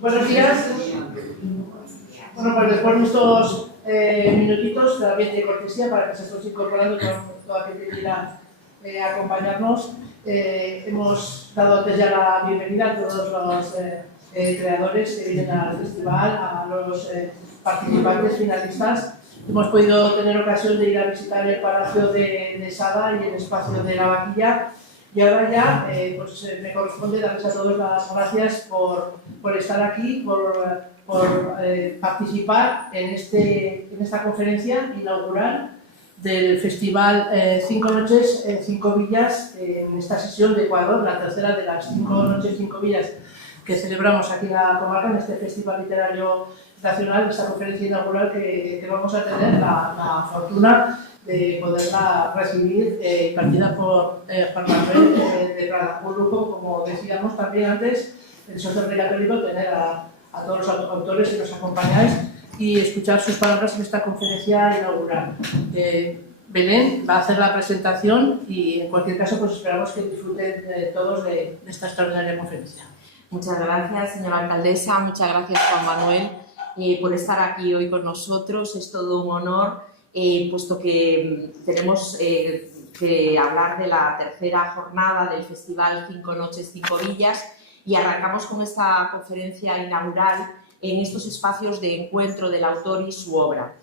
Buenos días. Bueno, pues después de estos minutitos también de cortesía para que se estén incorporando toda aquel que quiera acompañarnos, hemos dado antes ya la bienvenida a todos los creadores que vienen al festival, a los participantes finalistas. Hemos podido tener ocasión de ir a visitar el Palacio de Sada y el espacio de la Vaquilla. Y ahora ya me corresponde darles a todos las gracias por estar aquí, por participar en esta conferencia inaugural del Festival 5 Noches, 5 Villas, en esta sesión de Ecuador, la tercera de las 5 Noches, 5 Villas que celebramos aquí en la comarca, en este Festival Literario Nacional, esta conferencia inaugural que vamos a tener la fortuna de poderla recibir impartida por Juan Manuel de Prada. Un lujo, como decíamos también antes, el socio católico, tener a todos los autores que nos acompañáis y escuchar sus palabras en esta conferencia inaugural. Belén va a hacer la presentación y en cualquier caso pues esperamos que disfruten todos de esta extraordinaria conferencia. Muchas gracias, señora alcaldesa, muchas gracias, Juan Manuel, por estar aquí hoy con nosotros. Es todo un honor, puesto que tenemos que hablar de la tercera jornada del Festival 5 Noches, 5 Villas y arrancamos con esta conferencia inaugural en estos espacios de encuentro del autor y su obra.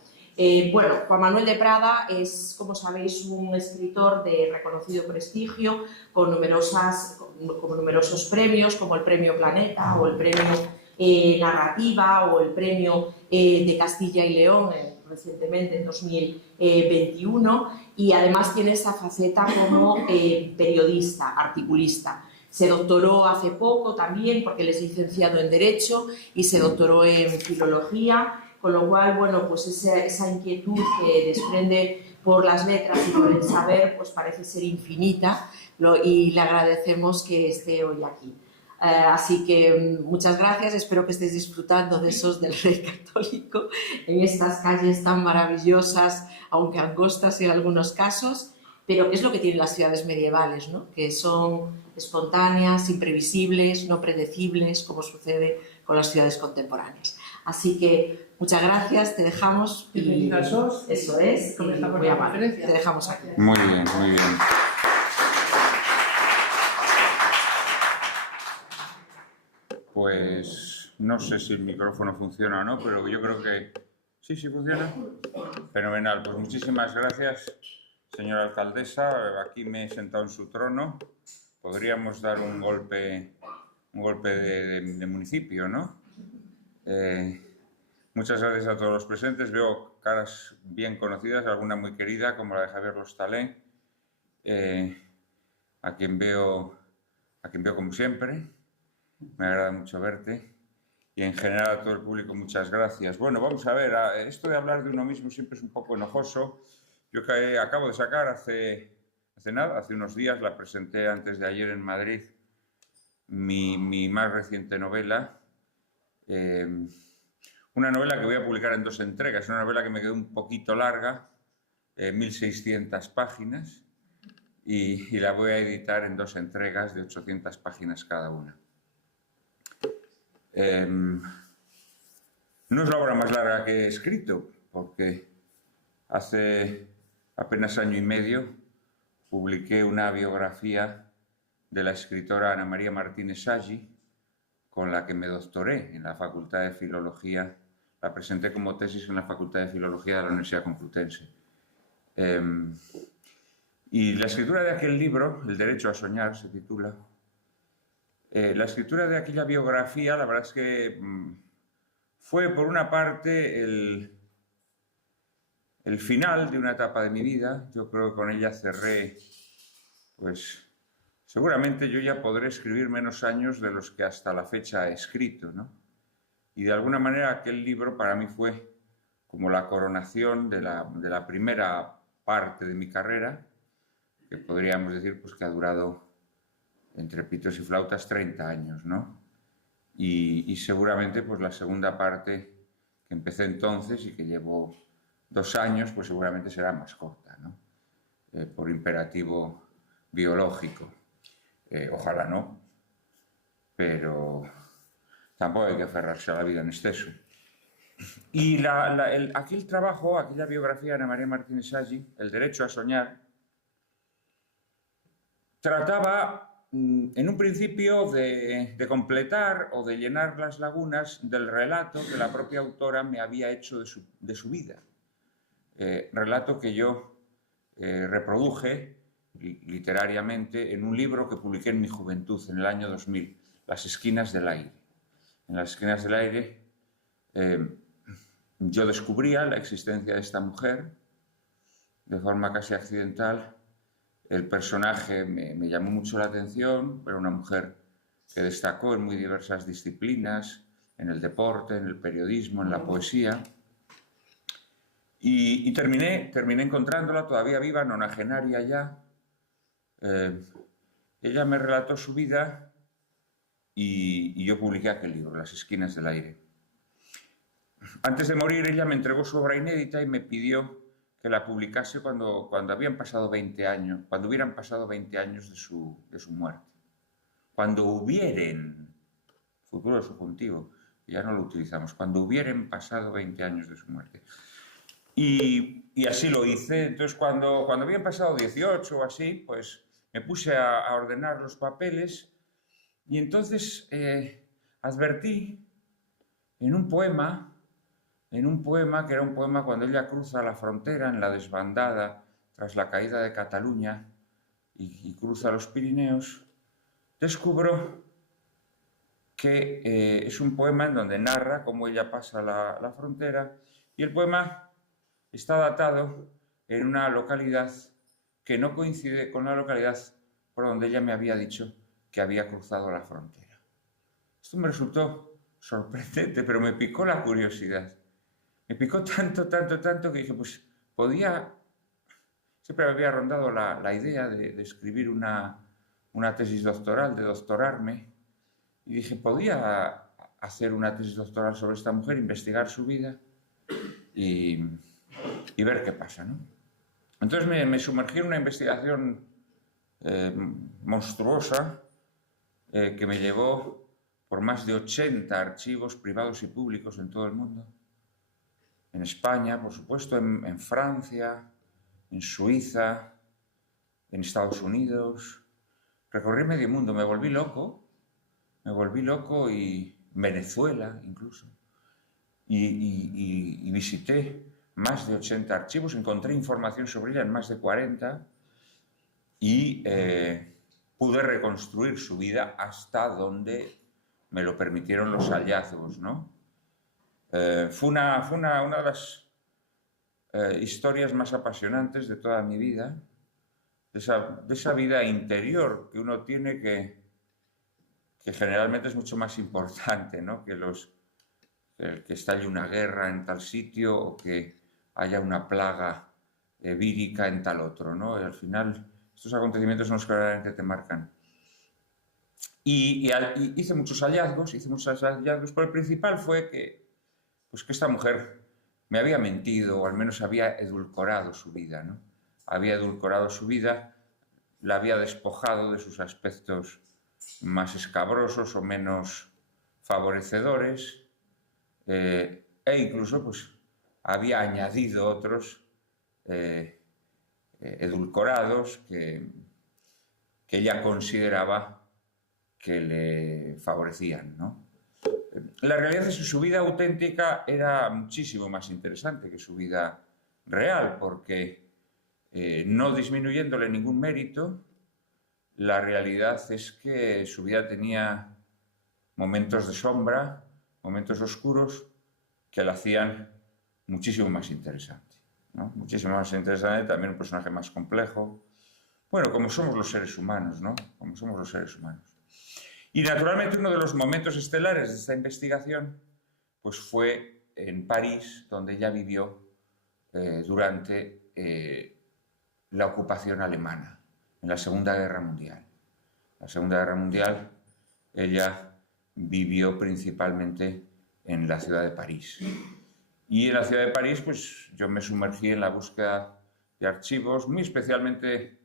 Bueno, Juan Manuel de Prada es, como sabéis, un escritor de reconocido prestigio, con numerosos premios, como el Premio Planeta o el Premio Narrativa o el Premio de Castilla y León, recientemente en 2021, y además tiene esa faceta como periodista, articulista. Se doctoró hace poco también, porque él es licenciado en Derecho, y se doctoró en Filología, con lo cual, bueno, pues esa inquietud que desprende por las letras y por el saber, pues parece ser infinita, y le agradecemos que esté hoy aquí. Así que muchas gracias, espero que estéis disfrutando de esos del Rey Católico en estas calles tan maravillosas, aunque angostas en algunos casos, pero es lo que tienen las ciudades medievales, ¿no? Que son espontáneas, imprevisibles, no predecibles, como sucede con las ciudades contemporáneas. Así que muchas gracias, te dejamos. Bienvenida, Sos. Eso es, comenzamos la conferencia. Te dejamos aquí. Muy bien, muy bien. Pues no sé si el micrófono funciona o no, pero yo creo que sí funciona. Fenomenal, pues muchísimas gracias, señora alcaldesa. Aquí me he sentado en su trono. Podríamos dar un golpe de municipio, ¿no? Muchas gracias a todos los presentes. Veo caras bien conocidas, alguna muy querida, como la de Javier Lostalé, a quien veo como siempre. Me agrada mucho verte. Y en general a todo el público, muchas gracias. Bueno, vamos a ver, esto de hablar de uno mismo siempre es un poco enojoso. Yo que acabo de sacar hace unos días, la presenté antes de ayer en Madrid, mi más reciente novela. Una novela que voy a publicar en 2 entregas, una novela que me quedó un poquito larga, 1600 páginas, y la voy a editar en 2 entregas de 800 páginas cada una. No es la obra más larga que he escrito, porque hace apenas año y medio publiqué una biografía de la escritora Ana María Martínez Sagi, con la que me doctoré en la Facultad de Filología. La presenté como tesis en la Facultad de Filología de la Universidad Complutense. Y la escritura de aquel libro, El derecho a soñar, se titula. La escritura de aquella biografía, la verdad es que fue, por una parte, el final de una etapa de mi vida. Yo creo que con ella cerré, pues, seguramente yo ya podré escribir menos años de los que hasta la fecha he escrito, ¿no? Y de alguna manera aquel libro para mí fue como la coronación de la primera parte de mi carrera, que podríamos decir pues, que ha durado, entre pitos y flautas, 30 años, ¿no? Y seguramente pues, la segunda parte que empecé entonces y que llevo 2 años, pues seguramente será más corta, ¿no? Por imperativo biológico. Ojalá no, pero tampoco hay que aferrarse a la vida en exceso. Y aquel trabajo, aquella biografía de Ana María Martínez Aggi, El derecho a soñar, trataba en un principio de completar o de llenar las lagunas del relato que la propia autora me había hecho de su vida. Relato que yo reproduje literariamente en un libro que publiqué en mi juventud, en el año 2000, Las esquinas del aire. En Las esquinas del aire yo descubría la existencia de esta mujer de forma casi accidental. El personaje me llamó mucho la atención, era una mujer que destacó en muy diversas disciplinas, en el deporte, en el periodismo, en la poesía. Y terminé encontrándola todavía viva, nonagenaria ya. Ella me relató su vida y yo publiqué aquel libro, Las esquinas del aire. Antes de morir, ella me entregó su obra inédita y me pidió que la publicase cuando habían pasado 20 años, cuando hubieran pasado 20 años de su muerte. Cuando hubieren, futuro subjuntivo, ya no lo utilizamos, cuando hubieran pasado 20 años de su muerte. Y así lo hice. Entonces, cuando habían pasado 18 o así, pues me puse a ordenar los papeles y entonces advertí en un poema que era un poema cuando ella cruza la frontera en la desbandada tras la caída de Cataluña y cruza los Pirineos, descubro que es un poema en donde narra cómo ella pasa la frontera, y el poema está datado en una localidad que no coincide con la localidad por donde ella me había dicho que había cruzado la frontera. Esto me resultó sorprendente, pero me picó la curiosidad. Me picó tanto que dije, pues podía... Siempre me había rondado la idea de escribir una tesis doctoral, de doctorarme, y dije, podía hacer una tesis doctoral sobre esta mujer, investigar su vida y ver qué pasa, ¿no? Entonces me sumergí en una investigación monstruosa que me llevó por más de 80 archivos privados y públicos en todo el mundo. En España, por supuesto, en Francia, en Suiza, en Estados Unidos. Recorrí medio mundo, me volví loco y Venezuela incluso. Y visité más de 80 archivos, encontré información sobre ella en más de 40 y pude reconstruir su vida hasta donde me lo permitieron los hallazgos, ¿no? Fue una de las historias más apasionantes de toda mi vida, de esa vida interior que uno tiene que generalmente es mucho más importante, ¿no? Que estalle una guerra en tal sitio o que haya una plaga vírica en tal otro, ¿no? Y al final estos acontecimientos son los que verdaderamente te marcan. Y hice muchos hallazgos, pero el principal fue que esta mujer me había mentido, o al menos había edulcorado su vida, ¿no? Había edulcorado su vida, la había despojado de sus aspectos más escabrosos o menos favorecedores, e incluso pues había añadido otros edulcorados que ella consideraba que le favorecían, ¿no? La realidad es que su vida auténtica era muchísimo más interesante que su vida real, porque no disminuyéndole ningún mérito, la realidad es que su vida tenía momentos de sombra, momentos oscuros, que la hacían muchísimo más interesante, ¿no? Muchísimo más interesante, también un personaje más complejo. Bueno, como somos los seres humanos, ¿no? Como somos los seres humanos. Y naturalmente uno de los momentos estelares de esta investigación pues fue en París, donde ella vivió durante la ocupación alemana, en la Segunda Guerra Mundial. En la Segunda Guerra Mundial ella vivió principalmente en la ciudad de París. Y en la ciudad de París pues yo me sumergí en la búsqueda de archivos, muy especialmente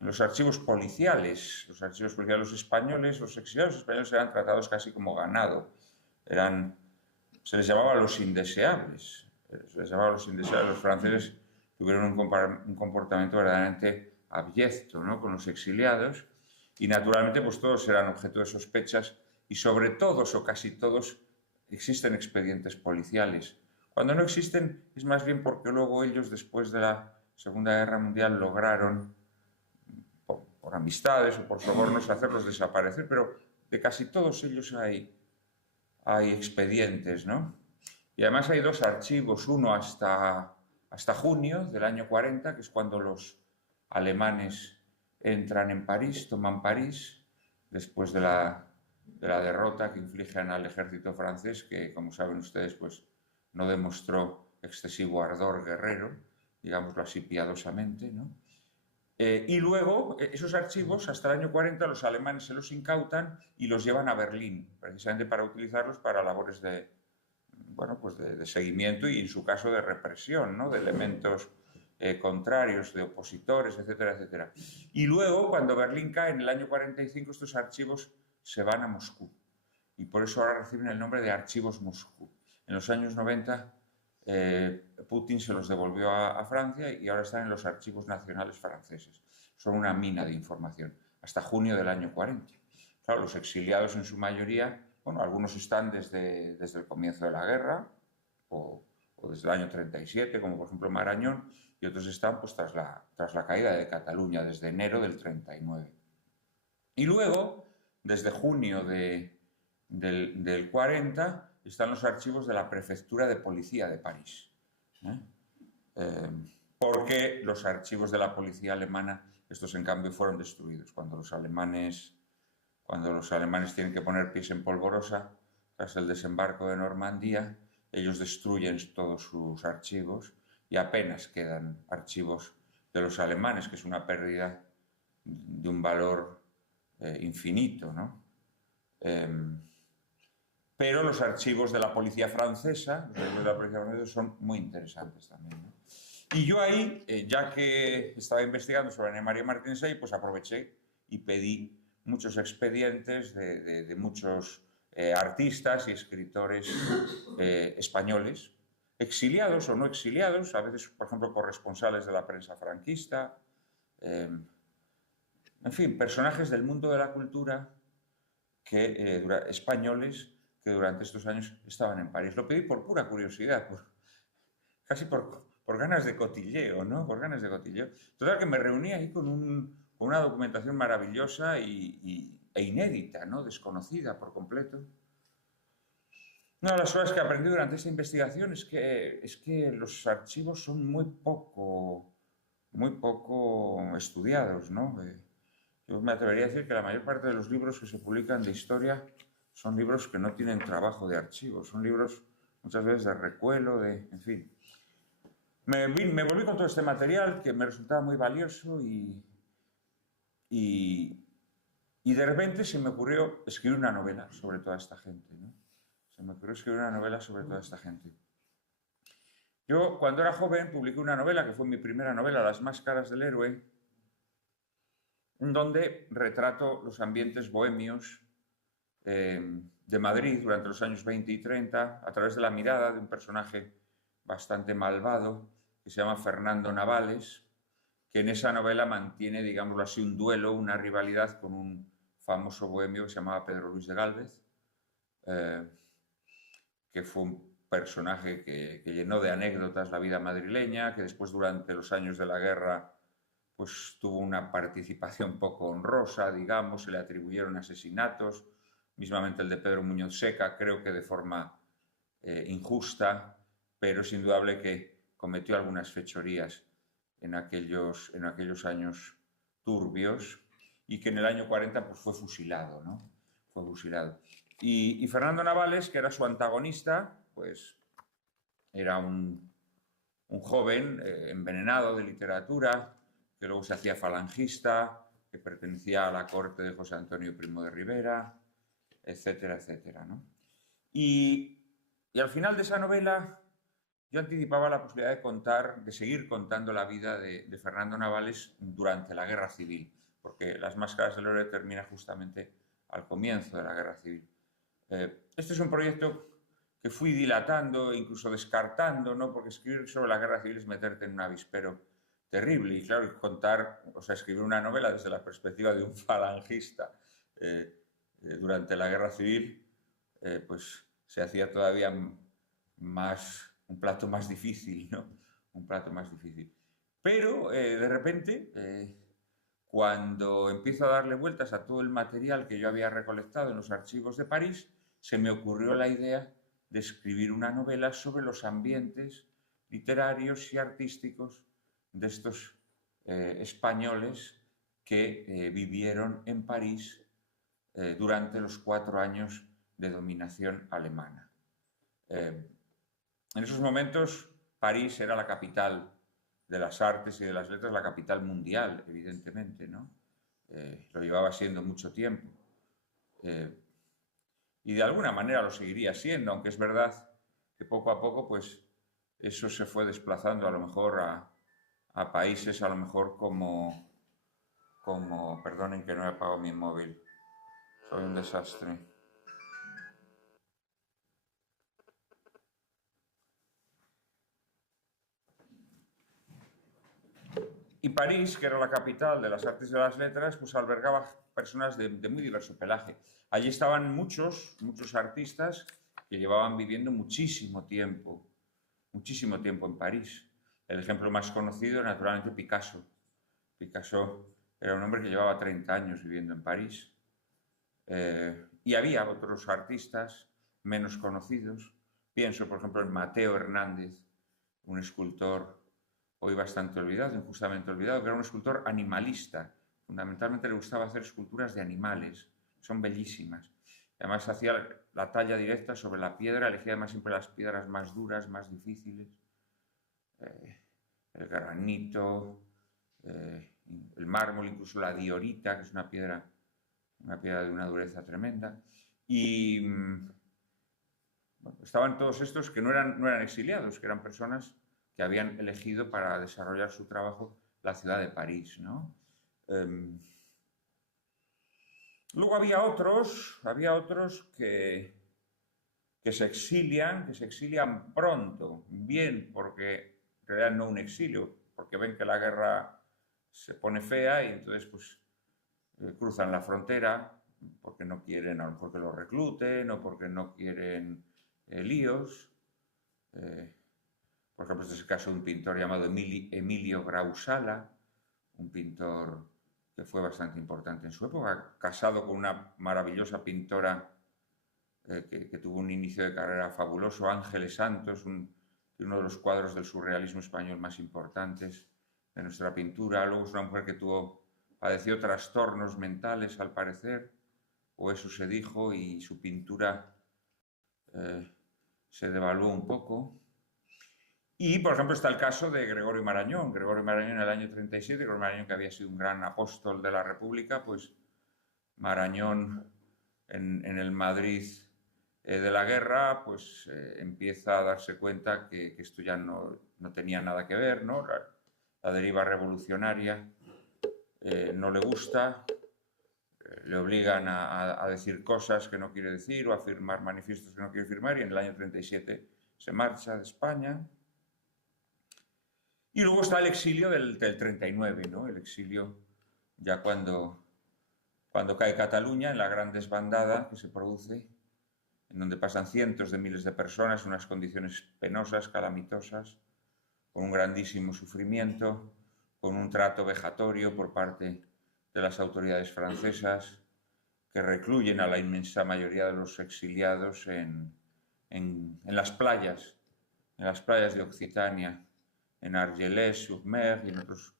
en los archivos policiales. Los archivos policiales, los exiliados españoles eran tratados casi como ganado Se les llamaba los indeseables. Se les llamaba los indeseables. Los franceses tuvieron un comportamiento verdaderamente abyecto, ¿no?, con los exiliados, y naturalmente pues todos eran objeto de sospechas, y sobre todos o casi todos existen expedientes policiales. Cuando no existen es más bien porque luego ellos, después de la Segunda Guerra Mundial, lograron, por amistades o por sobornos, hacerlos desaparecer, pero de casi todos ellos hay expedientes, ¿no? Y además hay dos archivos, uno hasta junio del año 40, que es cuando los alemanes entran en París, toman París, después de la derrota que infligen al ejército francés, que, como saben ustedes, pues no demostró excesivo ardor guerrero, digámoslo así piadosamente, ¿no? Y luego, esos archivos, hasta el año 40, los alemanes se los incautan y los llevan a Berlín, precisamente para utilizarlos para labores de, bueno, pues de seguimiento y, en su caso, de represión, ¿no?, de elementos contrarios, de opositores, etcétera, etcétera. Y luego, cuando Berlín cae en el año 45, estos archivos se van a Moscú. Y por eso ahora reciben el nombre de Archivos Moscú. En los años 90, Putin se los devolvió a Francia y ahora están en los archivos nacionales franceses. Son una mina de información, hasta junio del año 40. Claro, los exiliados en su mayoría, bueno, algunos están desde el comienzo de la guerra o desde el año 37, como por ejemplo Marañón, y otros están pues tras la caída de Cataluña, desde enero del 39. Y luego, desde junio del 40, están los archivos de la Prefectura de Policía de París. Porque los archivos de la policía alemana, estos en cambio fueron destruidos. Cuando los alemanes tienen que poner pies en polvorosa, tras el desembarco de Normandía, ellos destruyen todos sus archivos y apenas quedan archivos de los alemanes, que es una pérdida de un valor infinito, ¿no? Pero los archivos de la policía francesa, son muy interesantes también, ¿no? Y yo ahí, ya que estaba investigando sobre Ana María Martínez Sey, pues aproveché y pedí muchos expedientes de muchos artistas y escritores españoles, exiliados o no exiliados, a veces, por ejemplo, corresponsales de la prensa franquista, en fin, personajes del mundo de la cultura españoles que durante estos años estaban en París. Lo pedí por pura curiosidad, casi por ganas de cotilleo, ¿no? Por ganas de cotilleo. Total, que me reuní ahí con una documentación maravillosa e inédita, ¿no?, desconocida por completo. Una de las cosas que aprendí durante esta investigación es que los archivos son muy poco estudiados, ¿no? Yo me atrevería a decir que la mayor parte de los libros que se publican de historia son libros que no tienen trabajo de archivo, son libros muchas veces de recuelo, en fin. Me volví con todo este material que me resultaba muy valioso y de repente se me ocurrió escribir una novela sobre toda esta gente, ¿no? Se me ocurrió escribir una novela sobre toda esta gente. Yo, cuando era joven, publiqué una novela que fue mi primera novela, Las máscaras del héroe, en donde retrato los ambientes bohemios de Madrid durante los años 20 y 30 a través de la mirada de un personaje bastante malvado que se llama Fernando Navales, que en esa novela mantiene, digámoslo así, un duelo, una rivalidad con un famoso bohemio que se llamaba Pedro Luis de Gálvez, que fue un personaje que llenó de anécdotas la vida madrileña, que después, durante los años de la guerra, pues tuvo una participación poco honrosa, digamos, se le atribuyeron asesinatos, mismamente el de Pedro Muñoz Seca, creo que de forma injusta, pero es indudable que cometió algunas fechorías en aquellos años turbios, y que en el año 40 pues, fue fusilado, ¿no? Fue fusilado. Y Fernando Navales, que era su antagonista, pues era un joven envenenado de literatura, que luego se hacía falangista, que pertenecía a la corte de José Antonio Primo de Rivera, etcétera, etcétera, ¿no? Y al final de esa novela yo anticipaba la posibilidad de seguir contando la vida de Fernando Navales durante la Guerra Civil, porque Las máscaras del héroe termina justamente al comienzo de la Guerra Civil. Este es un proyecto que fui dilatando, incluso descartando, ¿no? Porque escribir sobre la guerra civil es meterte en un avispero terrible. Y claro, contar, o sea, escribir una novela desde la perspectiva de un falangista durante la guerra civil, pues se hacía todavía más, un plato más difícil, ¿no? Un plato más difícil. Pero de repente, cuando empiezo a darle vueltas a todo el material que yo había recolectado en los archivos de París, se me ocurrió la idea de escribir una novela sobre los ambientes literarios y artísticos de estos españoles que vivieron en París durante los 4 años de dominación alemana. En esos momentos, París era la capital de las artes y de las letras, la capital mundial, evidentemente, ¿no? Lo llevaba siendo mucho tiempo. Y de alguna manera lo seguiría siendo, aunque es verdad que poco a poco, pues, eso se fue desplazando a lo mejor a países, a lo mejor como... Perdonen que no he apagado mi móvil. Soy un desastre. Y París, que era la capital de las artes y de las letras, pues albergaba personas de muy diverso pelaje. Allí estaban muchos artistas que llevaban viviendo muchísimo tiempo en París. El ejemplo más conocido, naturalmente, Picasso. Picasso era un hombre que llevaba 30 años viviendo en París. Y había otros artistas menos conocidos. Pienso, por ejemplo, en Mateo Hernández, un escultor hoy bastante olvidado, injustamente olvidado, que era un escultor animalista. Fundamentalmente le gustaba hacer esculturas de animales, son bellísimas. Además hacía la talla directa sobre la piedra, elegía además siempre las piedras más duras, más difíciles. El granito, el mármol, incluso la diorita, que es una piedra de una dureza tremenda. Y bueno, estaban todos estos que no eran exiliados, que eran personas que habían elegido para desarrollar su trabajo la ciudad de París, ¿no? Luego había otros que se exilian pronto, bien porque en realidad no un exilio, porque ven que la guerra se pone fea y entonces pues cruzan la frontera porque no quieren a lo mejor que los recluten o porque no quieren líos. Por ejemplo, este es el caso de un pintor llamado Emilio Grau Sala, un pintor que fue bastante importante en su época, casado con una maravillosa pintora que tuvo un inicio de carrera fabuloso, Ángeles Santos, uno de los cuadros del surrealismo español más importantes de nuestra pintura. Luego es una mujer que padeció trastornos mentales, al parecer, o eso se dijo, y su pintura se devaluó un poco. Y, por ejemplo, está el caso de Gregorio Marañón. Gregorio Marañón en el año 37, Gregorio Marañón, que había sido un gran apóstol de la República, pues Marañón en el Madrid de la guerra, pues empieza a darse cuenta que esto ya no tenía nada que ver, ¿no? La deriva revolucionaria no le gusta, le obligan a decir cosas que no quiere decir o a firmar manifiestos que no quiere firmar, y en el año 37 se marcha de España. Y luego está el exilio del 39, ¿no? El exilio ya cuando cae Cataluña, en la gran desbandada que se produce, en donde pasan cientos de miles de personas en unas condiciones penosas, calamitosas, con un grandísimo sufrimiento, con un trato vejatorio por parte de las autoridades francesas, que recluyen a la inmensa mayoría de los exiliados en las playas de Occitania, en Argelès-sur-Mer y en otros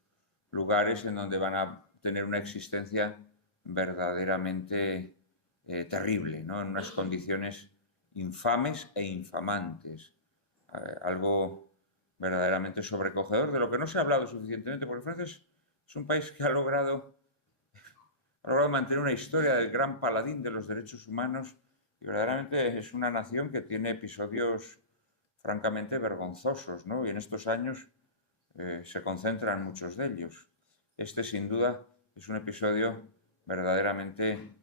lugares en donde van a tener una existencia verdaderamente terrible, ¿no? En unas condiciones infames e infamantes. Algo verdaderamente sobrecogedor, de lo que no se ha hablado suficientemente, porque Francia es un país que ha logrado mantener una historia del gran paladín de los derechos humanos, y verdaderamente es una nación que tiene episodios francamente vergonzosos, ¿no? Y en estos años se concentran muchos de ellos. Este, sin duda, es un episodio verdaderamente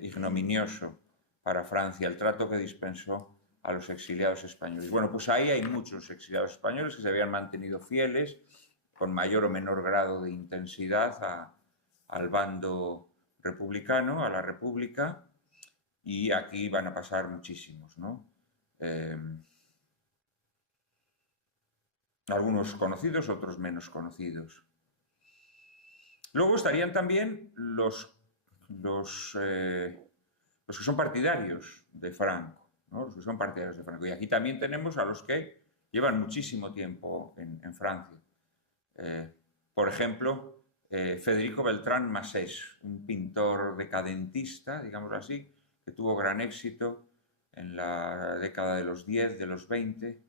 ignominioso para Francia, el trato que dispensó a los exiliados españoles. Bueno, pues ahí hay muchos exiliados españoles que se habían mantenido fieles, con mayor o menor grado de intensidad, al bando republicano, a la República, y aquí van a pasar muchísimos, ¿no? Algunos conocidos, otros menos conocidos. Luego estarían también los que son partidarios de Franco, ¿no? Los que son partidarios de Franco. Y aquí también tenemos a los que llevan muchísimo tiempo en Francia. Por ejemplo, Federico Beltrán Masés, un pintor decadentista, digámoslo así, que tuvo gran éxito en la década de los 10, de los 20,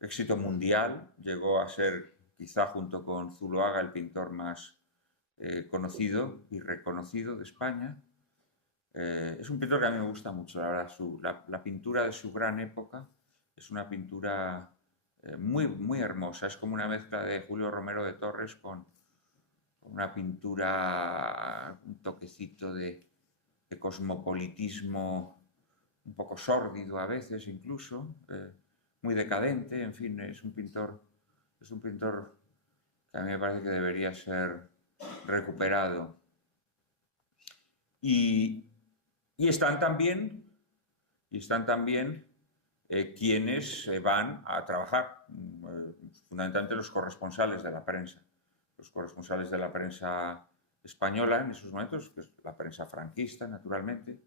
éxito mundial, llegó a ser, quizá junto con Zuloaga, el pintor más conocido y reconocido de España. Es un pintor que a mí me gusta mucho, la verdad. La pintura de su gran época es una pintura muy, muy hermosa. Es como una mezcla de Julio Romero de Torres con una pintura, un toquecito de cosmopolitismo un poco sórdido a veces incluso, muy decadente. En fin, es un pintor que a mí me parece que debería ser recuperado. Y están también quienes van a trabajar, fundamentalmente los corresponsales de la prensa. Los corresponsales de la prensa española en esos momentos, que es la prensa franquista, naturalmente,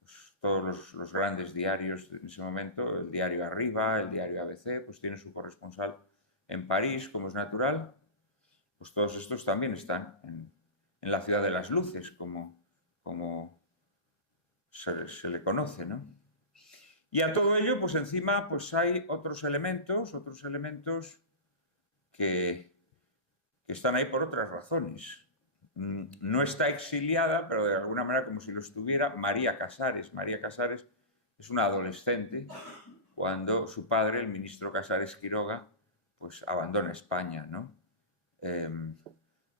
pues todos los grandes diarios en ese momento, el diario Arriba, el diario ABC, pues tiene su corresponsal en París, como es natural. Pues todos estos también están en la ciudad de las luces, como se le conoce, ¿no? Y a todo ello, pues encima, pues hay otros elementos que están ahí por otras razones. No está exiliada, pero de alguna manera como si lo estuviera, María Casares. María Casares es una adolescente cuando su padre, el ministro Casares Quiroga, pues abandona España, ¿no?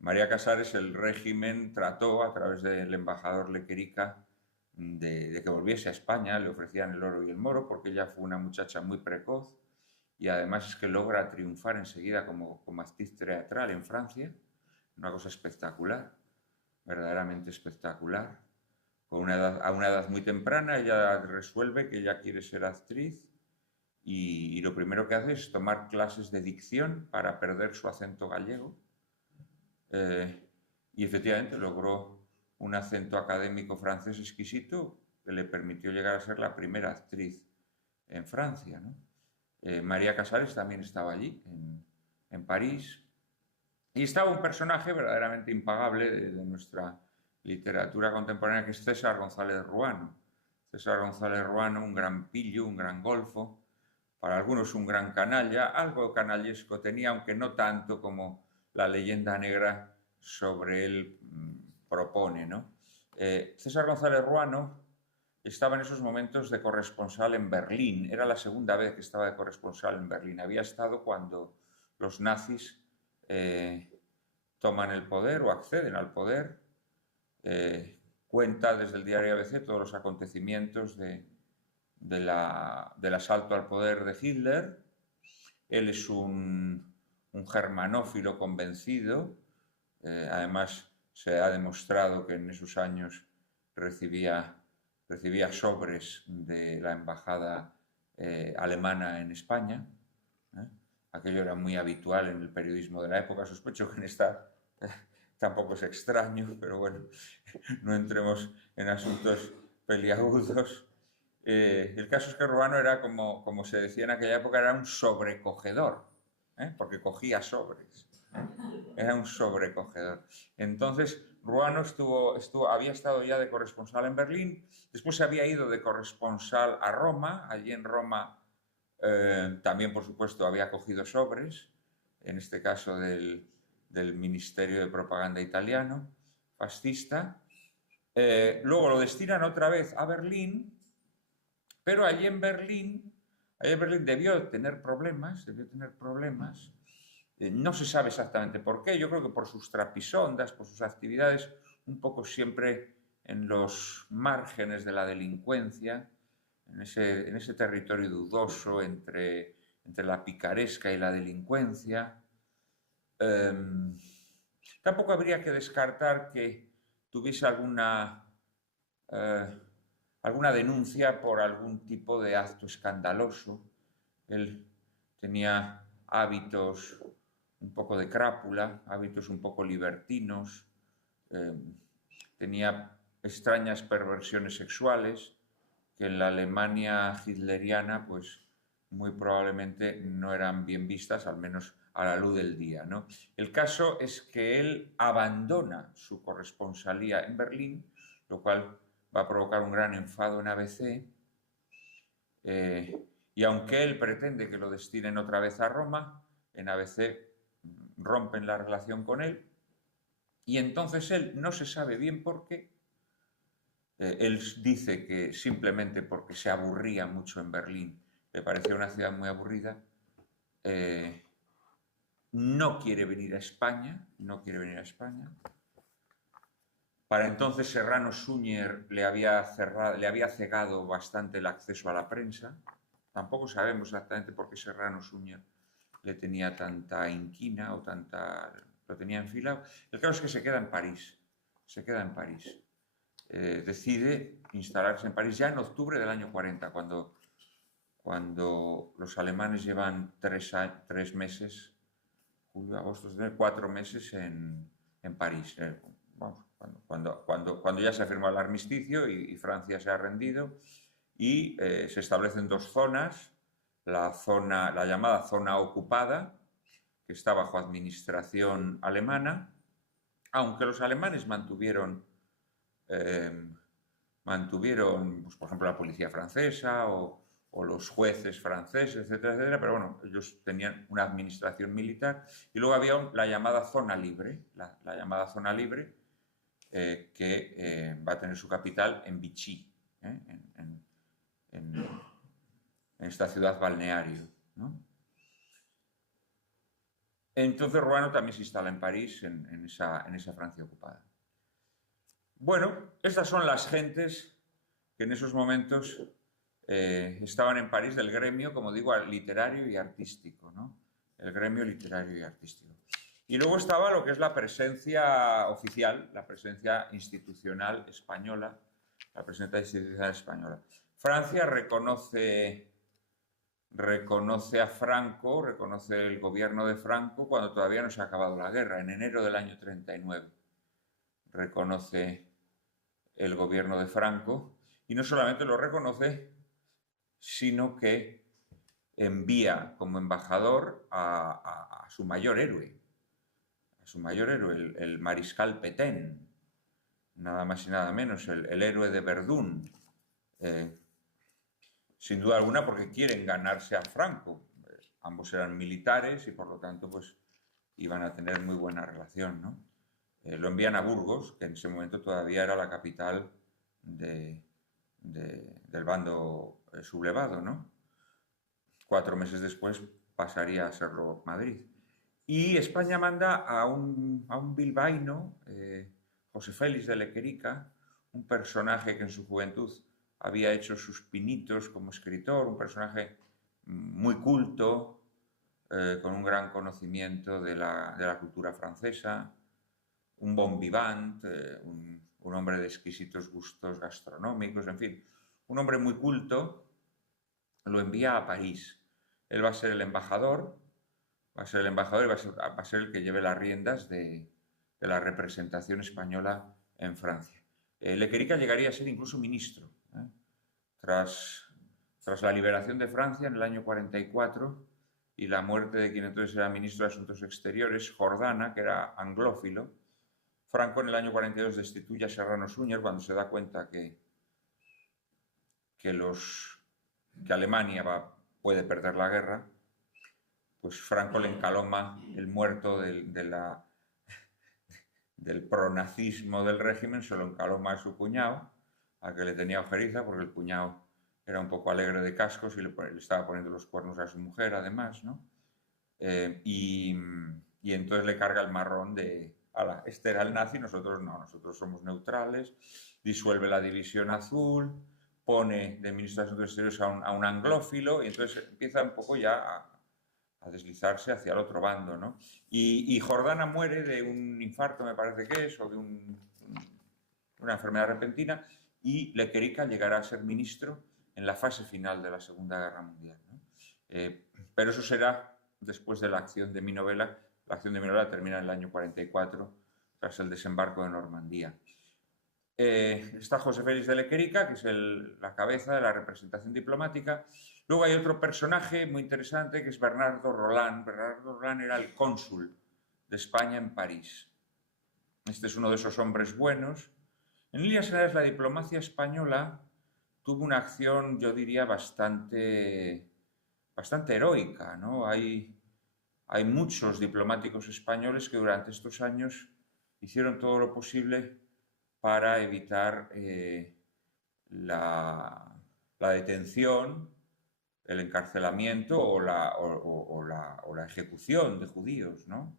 María Casares, el régimen trató a través del embajador Lequerica de que volviese a España, le ofrecían el oro y el moro porque ella fue una muchacha muy precoz y además es que logra triunfar enseguida como actriz teatral en Francia, una cosa espectacular, verdaderamente espectacular. A una edad muy temprana ella resuelve que ella quiere ser actriz y lo primero que hace es tomar clases de dicción para perder su acento gallego. Y efectivamente logró un acento académico francés exquisito que le permitió llegar a ser la primera actriz en Francia, ¿no? María Casares también estaba allí, en París, y estaba un personaje verdaderamente impagable de nuestra literatura contemporánea, que es César González Ruano. César González Ruano, un gran pillo, un gran golfo, para algunos un gran canalla, algo canallesco tenía, aunque no tanto como la leyenda negra sobre él propone, ¿no? César González Ruano estaba en esos momentos de corresponsal en Berlín. Era la segunda vez que estaba de corresponsal en Berlín. Había estado cuando los nazis toman el poder o acceden al poder. Cuenta desde el diario ABC todos los acontecimientos del asalto al poder de Hitler. Él es un germanófilo convencido. Además, se ha demostrado que en esos años recibía sobres de la embajada alemana en España. Aquello era muy habitual en el periodismo de la época. Sospecho que en esta tampoco es extraño, pero bueno, no entremos en asuntos peliagudos. El caso es que Ruano era, como se decía en aquella época, era un sobrecogedor, porque cogía sobres. Era un sobrecogedor. Entonces, Ruano había estado ya de corresponsal en Berlín, después se había ido de corresponsal a Roma. Allí en Roma también, por supuesto, había cogido sobres, en este caso del Ministerio de Propaganda italiano, fascista. Luego lo destinan otra vez a Berlín, pero allí en Berlín debió tener problemas. No se sabe exactamente por qué. Yo creo que por sus trapisondas, por sus actividades un poco siempre en los márgenes de la delincuencia, en ese territorio dudoso entre la picaresca y la delincuencia. Tampoco habría que descartar que tuviese alguna denuncia por algún tipo de acto escandaloso. Él tenía hábitos un poco de crápula, hábitos un poco libertinos, tenía extrañas perversiones sexuales que en la Alemania hitleriana pues muy probablemente no eran bien vistas, al menos a la luz del día, ¿no? El caso es que él abandona su corresponsalía en Berlín, lo cual va a provocar un gran enfado en ABC, y aunque él pretende que lo destinen otra vez a Roma, en ABC rompen la relación con él, y entonces él no se sabe bien por qué. Él dice que simplemente porque se aburría mucho en Berlín, le parecía una ciudad muy aburrida, no quiere venir a España, Para entonces Serrano Suñer le había cegado bastante el acceso a la prensa. Tampoco sabemos exactamente por qué Serrano Suñer le tenía tanta inquina o lo tenía enfilado. El caso es que se queda en París. Decide instalarse en París ya en octubre del año 40, cuando los alemanes llevan 3 meses, julio, agosto, 4 meses en París. Cuando ya se ha firmado el armisticio y Francia se ha rendido, y se establecen 2 zonas, la llamada zona ocupada, que está bajo administración alemana, aunque los alemanes mantuvieron pues, por ejemplo, la policía francesa o los jueces franceses, etcétera, etcétera, pero bueno, ellos tenían una administración militar. Y luego había la llamada zona libre, que va a tener su capital en Vichy, en esta ciudad balneario, ¿no? Entonces Ruano también se instala en París, en esa Francia ocupada. Bueno, estas son las gentes que en esos momentos estaban en París del gremio, como digo, literario y artístico, ¿no? El gremio literario y artístico. Y luego estaba lo que es la presencia oficial, la presencia institucional española, Francia reconoce a Franco, reconoce el gobierno de Franco cuando todavía no se ha acabado la guerra, en enero del año 39. Reconoce el gobierno de Franco, y no solamente lo reconoce, sino que envía como embajador a su mayor héroe, el mariscal Pétain, nada más y nada menos, el héroe de Verdún, sin duda alguna porque quieren ganarse a Franco. Ambos eran militares y por lo tanto pues iban a tener muy buena relación, ¿no? Lo envían a Burgos, que en ese momento todavía era la capital del bando sublevado, ¿no? 4 meses después pasaría a serlo Madrid. Y España manda a un bilbaíno, José Félix de Lequerica, un personaje que en su juventud había hecho sus pinitos como escritor, un personaje muy culto, con un gran conocimiento de la cultura francesa, un bon vivant, un hombre de exquisitos gustos gastronómicos, en fin, un hombre muy culto. Lo envía a París. Él va a ser el embajador, y va a ser el que lleve las riendas de la representación española en Francia. Lequerica llegaría a ser incluso ministro. Tras la liberación de Francia en el año 44 y la muerte de quien entonces era ministro de Asuntos Exteriores, Jordana, que era anglófilo, Franco en el año 42 destituye a Serrano Suñer cuando se da cuenta que Alemania puede perder la guerra. Pues Franco le encaloma el muerto del pronazismo del régimen, se lo encaloma a su cuñado, a que le tenía ojeriza, porque el cuñado era un poco alegre de cascos y le estaba poniendo los cuernos a su mujer, además, ¿no? Y entonces le carga el marrón ala, este era el nazi, nosotros no, nosotros somos neutrales, disuelve la División Azul, pone de ministro de Asuntos Exteriores a un anglófilo, y entonces empieza un poco ya a deslizarse hacia el otro bando, ¿no? Y Jordana muere de un infarto, me parece que es, o de una enfermedad repentina, y Lequerica llegará a ser ministro en la fase final de la Segunda Guerra Mundial, ¿no? Pero eso será después de la acción de mi novela. La acción de mi novela termina en el año 44, tras el desembarco de Normandía. Está José Félix de Lequerica, que es la cabeza de la representación diplomática. Luego hay otro personaje muy interesante, que es Bernardo Roland. Bernardo Roland era el cónsul de España en París. Este es uno de esos hombres buenos. En líneas generales, la diplomacia española tuvo una acción, yo diría, bastante heroica, ¿no? Hay muchos diplomáticos españoles que durante estos años hicieron todo lo posible para evitar la detención, el encarcelamiento o la ejecución de judíos, ¿no?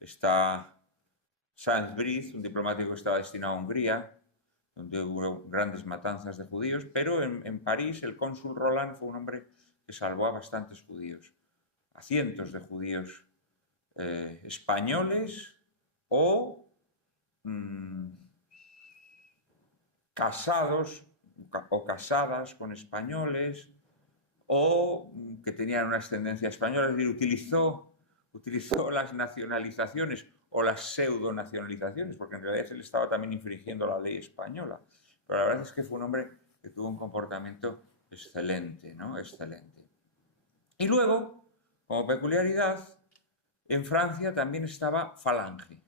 Está Sanz-Briz, un diplomático que estaba destinado a Hungría, donde hubo grandes matanzas de judíos, pero en París el cónsul Roland fue un hombre que salvó a bastantes judíos, a cientos de judíos españoles o casados o casadas con españoles o que tenían una ascendencia española. Es decir, utilizó las nacionalizaciones o las pseudo-nacionalizaciones, porque en realidad se le estaba también infringiendo la ley española. Pero la verdad es que fue un hombre que tuvo un comportamiento excelente, ¿no? Excelente. Y luego, como peculiaridad, en Francia también estaba Falange.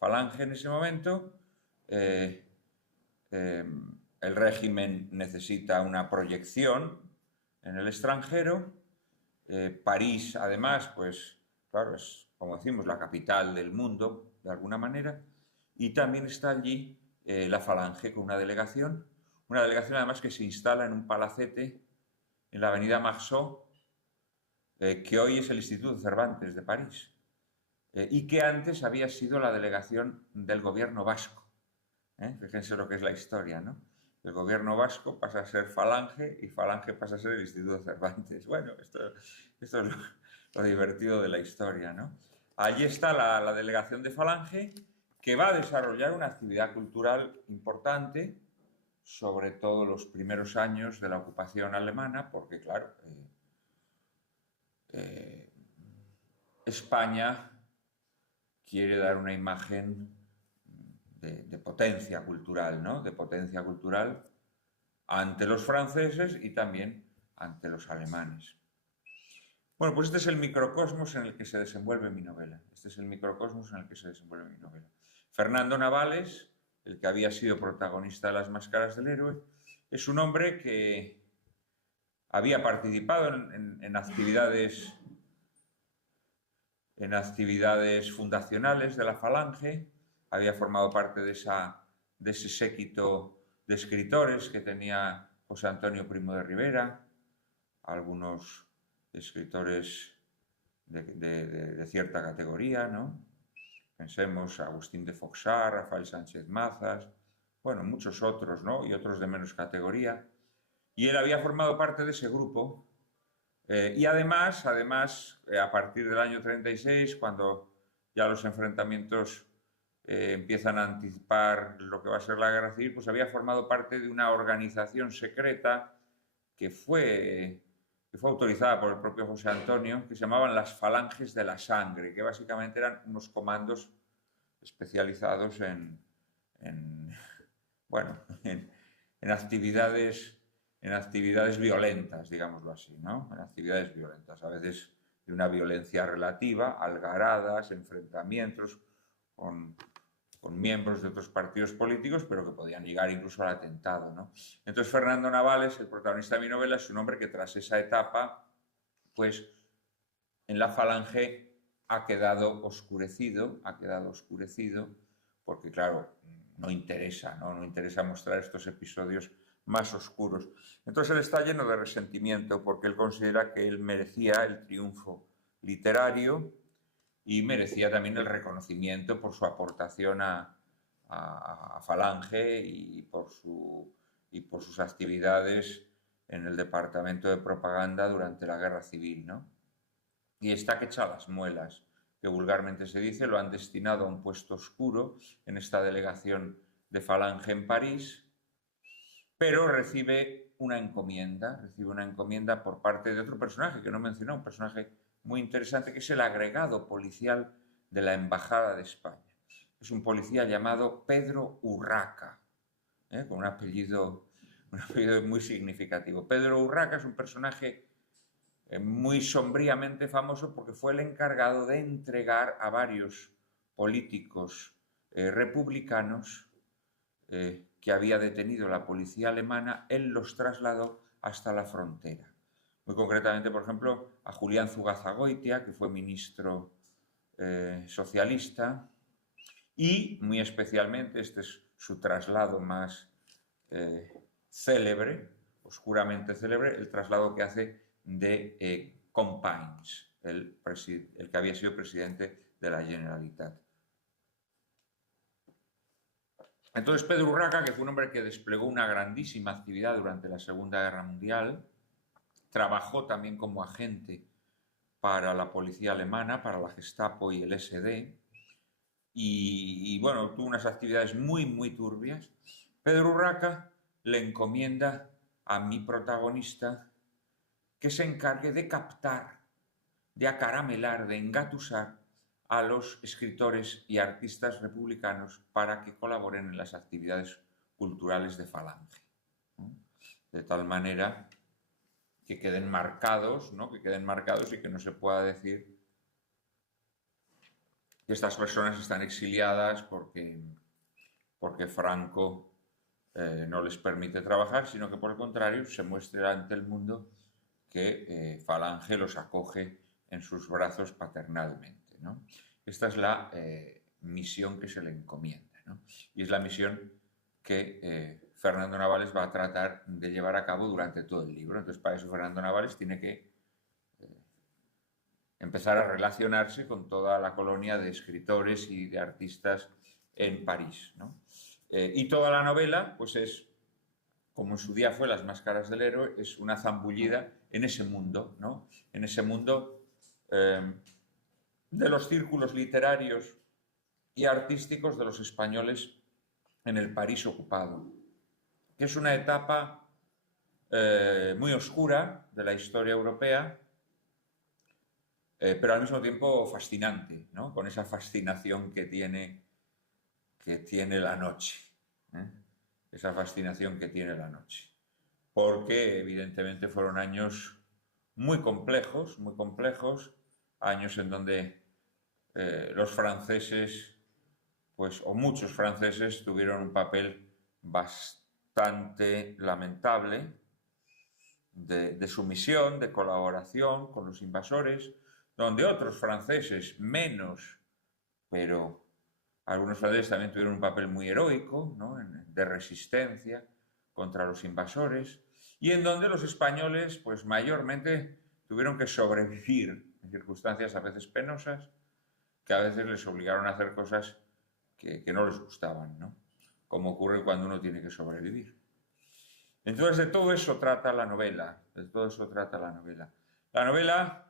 Falange en ese momento, el régimen necesita una proyección en el extranjero. París, además, pues claro, es, como decimos, la capital del mundo, de alguna manera, y también está allí la Falange con una delegación además que se instala en un palacete en la avenida Marceau, que hoy es el Instituto Cervantes de París, y que antes había sido la delegación del gobierno vasco. Fíjense lo que es la historia, ¿no? El gobierno vasco pasa a ser Falange y Falange pasa a ser el Instituto Cervantes. Bueno, esto es lo divertido de la historia, ¿no? Allí está la delegación de Falange, que va a desarrollar una actividad cultural importante, sobre todo los primeros años de la ocupación alemana, porque claro, España quiere dar una imagen de potencia cultural, ¿no? De potencia cultural ante los franceses y también ante los alemanes. Bueno, pues este es el microcosmos en el que se desenvuelve mi novela. Fernando Navales, el que había sido protagonista de Las Máscaras del Héroe, es un hombre que había participado en actividades fundacionales de la Falange, había formado parte de ese séquito de escritores que tenía José Antonio Primo de Rivera, algunos escritores de cierta categoría, ¿no? Pensemos a Agustín de Foxá, Rafael Sánchez Mazas, bueno, muchos otros, ¿no? Y otros de menos categoría. Y él había formado parte de ese grupo. Y además, a partir del año 36, cuando ya los enfrentamientos empiezan a anticipar lo que va a ser la guerra civil, pues había formado parte de una organización secreta que fue autorizada por el propio José Antonio, que se llamaban las Falanges de la Sangre, que básicamente eran unos comandos especializados en actividades violentas, digámoslo así, ¿no? En actividades violentas, a veces de una violencia relativa, algaradas, enfrentamientos con miembros de otros partidos políticos, pero que podían llegar incluso al atentado, ¿no? Entonces Fernando Navales, el protagonista de mi novela, es un hombre que tras esa etapa, pues en la Falange ha quedado oscurecido, porque claro, no interesa mostrar estos episodios más oscuros. Entonces él está lleno de resentimiento porque él considera que él merecía el triunfo literario y merecía también el reconocimiento por su aportación a Falange y por sus actividades en el departamento de propaganda durante la Guerra Civil, ¿no? Y está que echa las muelas, que vulgarmente se dice. Lo han destinado a un puesto oscuro en esta delegación de Falange en París, pero recibe una encomienda por parte de otro personaje que no mencionó, un personaje muy interesante, que es el agregado policial de la Embajada de España. Es un policía llamado Pedro Urraca, con un apellido muy significativo. Pedro Urraca es un personaje muy sombríamente famoso porque fue el encargado de entregar a varios políticos republicanos que había detenido la policía alemana. Él los trasladó hasta la frontera. Muy concretamente, por ejemplo, a Julián Zugazagoitia, que fue ministro socialista, y muy especialmente, este es su traslado más célebre, oscuramente célebre, el traslado que hace de Companys, el que había sido presidente de la Generalitat. Entonces Pedro Urraca, que fue un hombre que desplegó una grandísima actividad durante la Segunda Guerra Mundial, trabajó también como agente para la policía alemana, para la Gestapo y el SD, y bueno, tuvo unas actividades muy turbias. Pedro Urraca le encomienda a mi protagonista que se encargue de captar, de acaramelar, de engatusar a los escritores y artistas republicanos para que colaboren en las actividades culturales de Falange, ¿no? De tal manera que queden marcados, ¿no? Que queden marcados y que no se pueda decir que estas personas están exiliadas porque Franco no les permite trabajar, sino que por el contrario se muestre ante el mundo que Falange los acoge en sus brazos paternalmente, ¿no? Esta es la misión que se le encomienda, ¿no? Y es la misión que Fernando Navales va a tratar de llevar a cabo durante todo el libro. Entonces, para eso Fernando Navales tiene que empezar a relacionarse con toda la colonia de escritores y de artistas en París, ¿no? Y toda la novela, pues es, como en su día fue Las Máscaras del Héroe, es una zambullida en ese mundo, ¿no? En ese mundo de los círculos literarios y artísticos de los españoles en el París ocupado, que es una etapa muy oscura de la historia europea, pero al mismo tiempo fascinante, ¿no? Con esa fascinación que tiene la noche, ¿eh? Esa fascinación que tiene la noche. Porque evidentemente fueron años muy complejos, años en donde los franceses, pues, o muchos franceses, tuvieron un papel bastante lamentable de sumisión, de colaboración con los invasores, donde otros franceses menos, pero algunos franceses también tuvieron un papel muy heroico, ¿no? De resistencia contra los invasores, y en donde los españoles, pues mayormente tuvieron que sobrevivir en circunstancias a veces penosas, que a veces les obligaron a hacer cosas que no les gustaban, ¿no? Como ocurre cuando uno tiene que sobrevivir. Entonces de todo eso trata la novela, La novela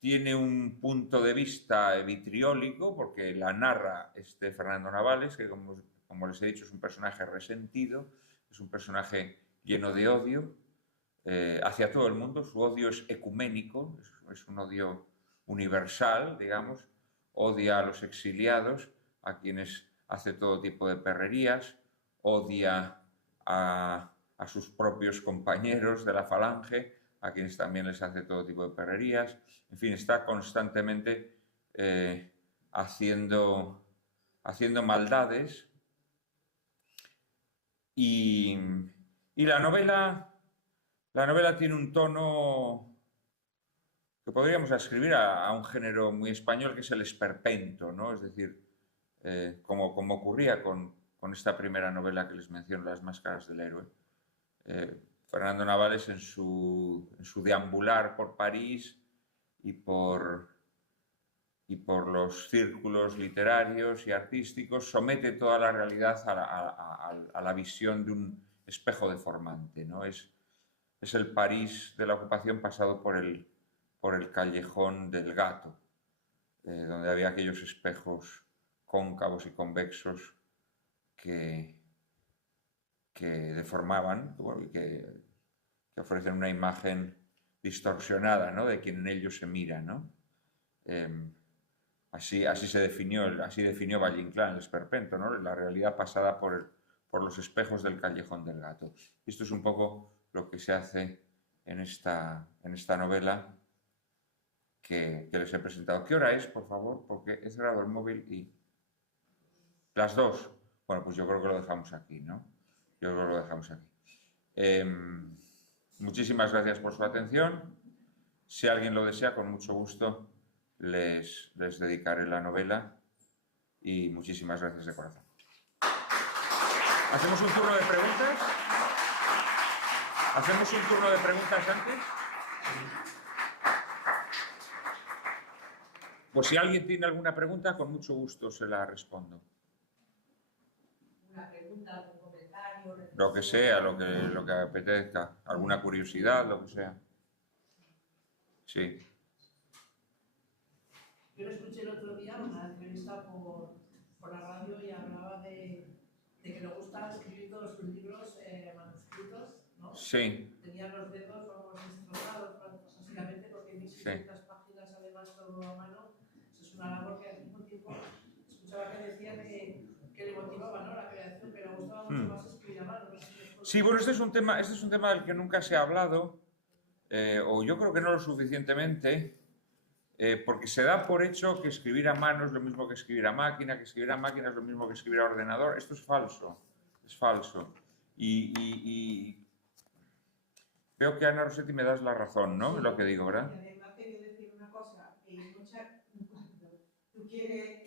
tiene un punto de vista vitriólico porque la narra Fernando Navales, que como les he dicho es un personaje resentido, es un personaje lleno de odio hacia todo el mundo. Su odio es ecuménico, es un odio universal, digamos. Odia a los exiliados, a quienes hace todo tipo de perrerías, odia a sus propios compañeros de la Falange, a quienes también les hace todo tipo de perrerías. En fin, está constantemente haciendo maldades. Y la novela tiene un tono que podríamos ascribir a un género muy español, que es el esperpento, ¿no? Es decir, como ocurría con esta primera novela que les menciono, Las Máscaras del Héroe. Fernando Navales en su deambular por París y por y por los círculos literarios y artísticos, somete toda la realidad a la visión de un espejo deformante, ¿no? Es el París de la ocupación pasado por el callejón del gato, donde había aquellos espejos cóncavos y convexos que deformaban, bueno, y que ofrecen una imagen distorsionada, ¿no?, de quien en ellos se mira, ¿no? Así definió Valle-Inclán, el esperpento, ¿no?, la realidad pasada por los espejos del callejón del gato. Esto es un poco lo que se hace en esta novela que les he presentado. ¿Qué hora es, por favor? Porque he cerrado el móvil y... Las 2. Bueno, pues yo creo que lo dejamos aquí, ¿no? Yo creo que lo dejamos aquí. Muchísimas gracias por su atención. Si alguien lo desea, con mucho gusto les dedicaré la novela y muchísimas gracias de corazón. ¿Hacemos un turno de preguntas? ¿Hacemos un turno de preguntas antes? Pues si alguien tiene alguna pregunta, con mucho gusto se la respondo. Una pregunta, algún comentario, lo que sea, lo que apetezca, alguna curiosidad, lo que sea. Sí. Yo lo escuché el otro día una entrevista por la radio y hablaba de que le gusta escribir todos sus libros manuscritos, ¿no? Sí. Tenía los dedos, vamos, destrozados, básicamente, porque 1600 páginas, además, todo a mano. Eso es una labor que al mismo tiempo escuchaba que decía que le motivaba, ¿no?, la creación, pero le gustaba mucho más escribir a mano. ¿No? Sí, bueno, este es un tema del que nunca se ha hablado, o yo creo que no lo suficientemente, porque se da por hecho que escribir a mano es lo mismo que escribir a máquina, que escribir a máquina es lo mismo que escribir a ordenador. Esto es falso, es falso. Y veo que Ana Rossetti me das la razón, ¿no? Sí, lo que digo, ¿verdad? Y además te voy a decir una cosa, cuando tú quieres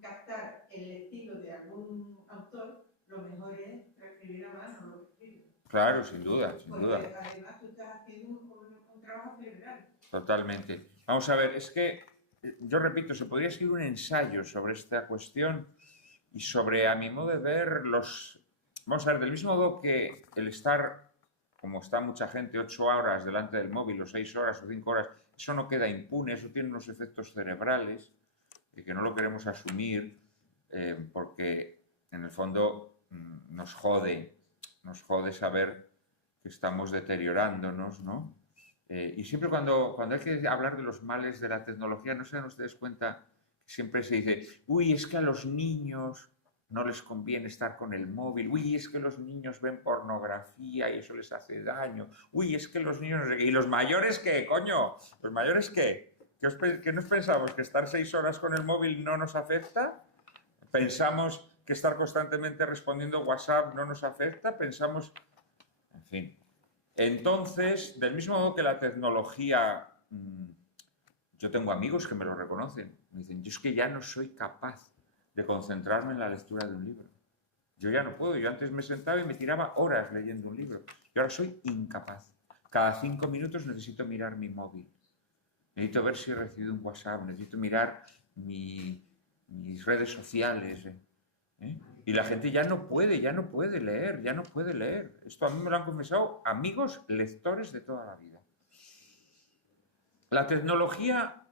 captar el estilo de algún autor, lo mejor es transcribir a mano lo que escribe. Claro, sin duda, sin duda. Además tú estás haciendo un trabajo cerebral. Totalmente. Vamos a ver, es que, yo repito, se podría escribir un ensayo sobre esta cuestión y sobre, a mi modo de ver, vamos a ver, del mismo modo que el estar, como está mucha gente, 8 horas delante del móvil, o 6 horas, o 5 horas, eso no queda impune, eso tiene unos efectos cerebrales que no lo queremos asumir porque, en el fondo, nos jode saber que estamos deteriorándonos, ¿no? Y siempre cuando hay que hablar de los males de la tecnología, no se dan ustedes cuenta que siempre se dice, uy, es que a los niños no les conviene estar con el móvil, uy, es que los niños ven pornografía y eso les hace daño, uy, es que los niños... ¿Y los mayores qué, coño? ¿Los mayores qué? ¿Qué nos pensamos? ¿Que estar 6 horas con el móvil no nos afecta? ¿Pensamos que estar constantemente respondiendo WhatsApp no nos afecta? ¿Pensamos...? En fin... Entonces, del mismo modo que la tecnología, yo tengo amigos que me lo reconocen, me dicen, yo es que ya no soy capaz de concentrarme en la lectura de un libro. Yo ya no puedo, yo antes me sentaba y me tiraba horas leyendo un libro, y ahora soy incapaz. Cada 5 minutos necesito mirar mi móvil, necesito ver si he recibido un WhatsApp, necesito mirar mis redes sociales, Y la gente ya no puede leer. Esto a mí me lo han confesado amigos lectores de toda la vida. La tecnología...